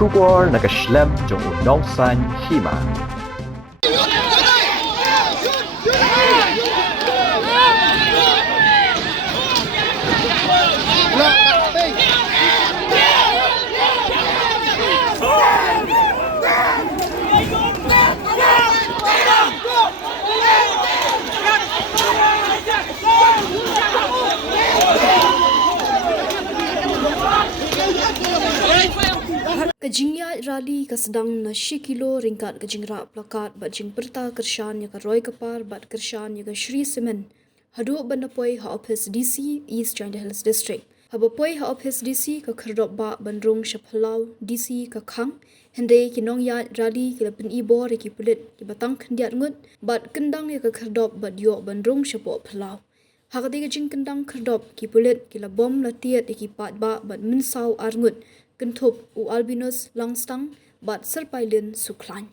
Jubor nakaslem jong unongsan Hima. Kajingya rali ka sedang na 10 kilo ringkat kajingra plakat bat jing perta kershan ya ka roy kapar bat kershan ya ka Shri Semen hadu banapoi ha Ophis DC East China Hills District habapoi ha Ophis DC ka kherdop ba bandrung shaphalau DC ka khang hende kinong ya rali ki lapin ibor ki pulit ki batang khndiat ngut bat kendang ya ka kherdop bat yo bandrung shapo phalau hakati ka jing kendang kherdop ki pulit ki la bom la tiat ki pat ba bat Mynsaw Arngut Kentup u albinus langstang bat serpailin suklan.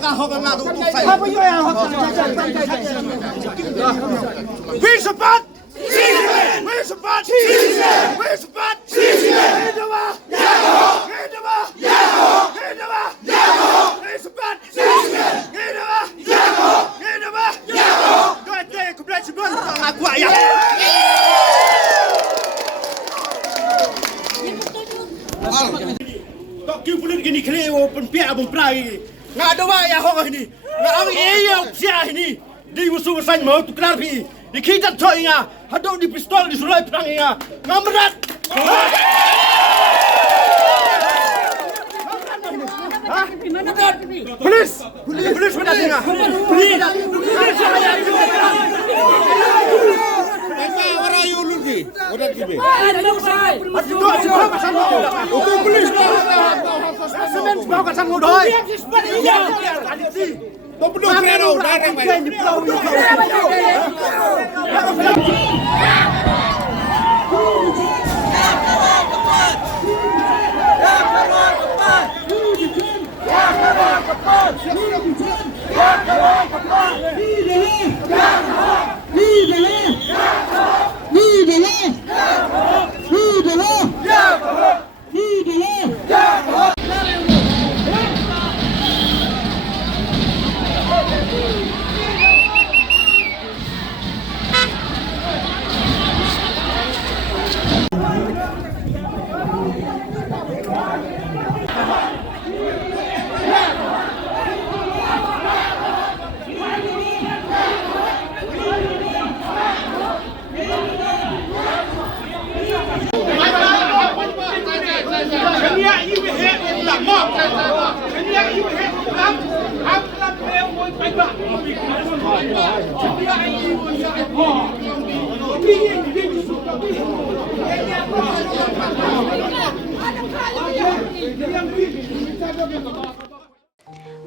ka ho na tu sai ha yo ya ho we support we support we support Hima ya ho Hima ya ho Hima ya ho we support Hima ya ho Hima ya ho go te ku bla chi bon aku ya Tok kiu pulut gini kle open pia abang prai. Nga doa ya ho ini. Nga ang iya sia ini. Di musuh san mau tu kelar pi. Di kita thoi nga. Hado di pistol di sulai perang nga. Ngamrat. Polis. Polis mana nga. Polis. Orang yang ulun orang kibe. Aduh, coba pasang motor. Itu polis. Semen bawa pasang motor. Kau belum kena darang baik.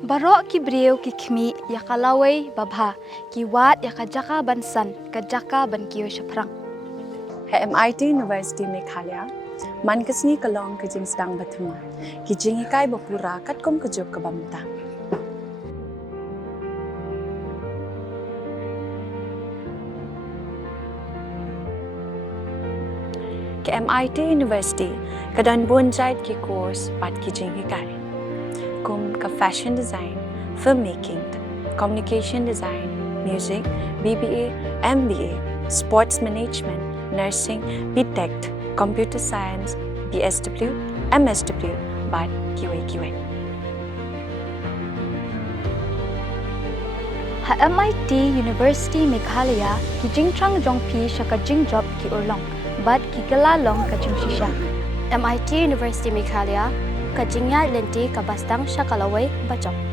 Barok ki breu ki khmi ya kalawai babha ki wat ya kajaka bansan kajaka ban kiyo shaprang. MIT University Meghalaya man kasni kalong ka jing sedang Thmu ki jing ikai bapura kat kom kejop ke bamta. Ke MIT University kadan bonjait ki course pat ki jing ikai. Kum ka fashion design, filmmaking, communication design, music, BBA, MBA, sports management, nursing, BTech, computer science, BSW, MSW, but QA. Ha MIT University Meghalaya ki jingtrang jongpi shaka job ki urlong, but ki kalalong ka shisha. MIT University Meghalaya, Kajingya Lenti Kabastang Shakalaway Bachok.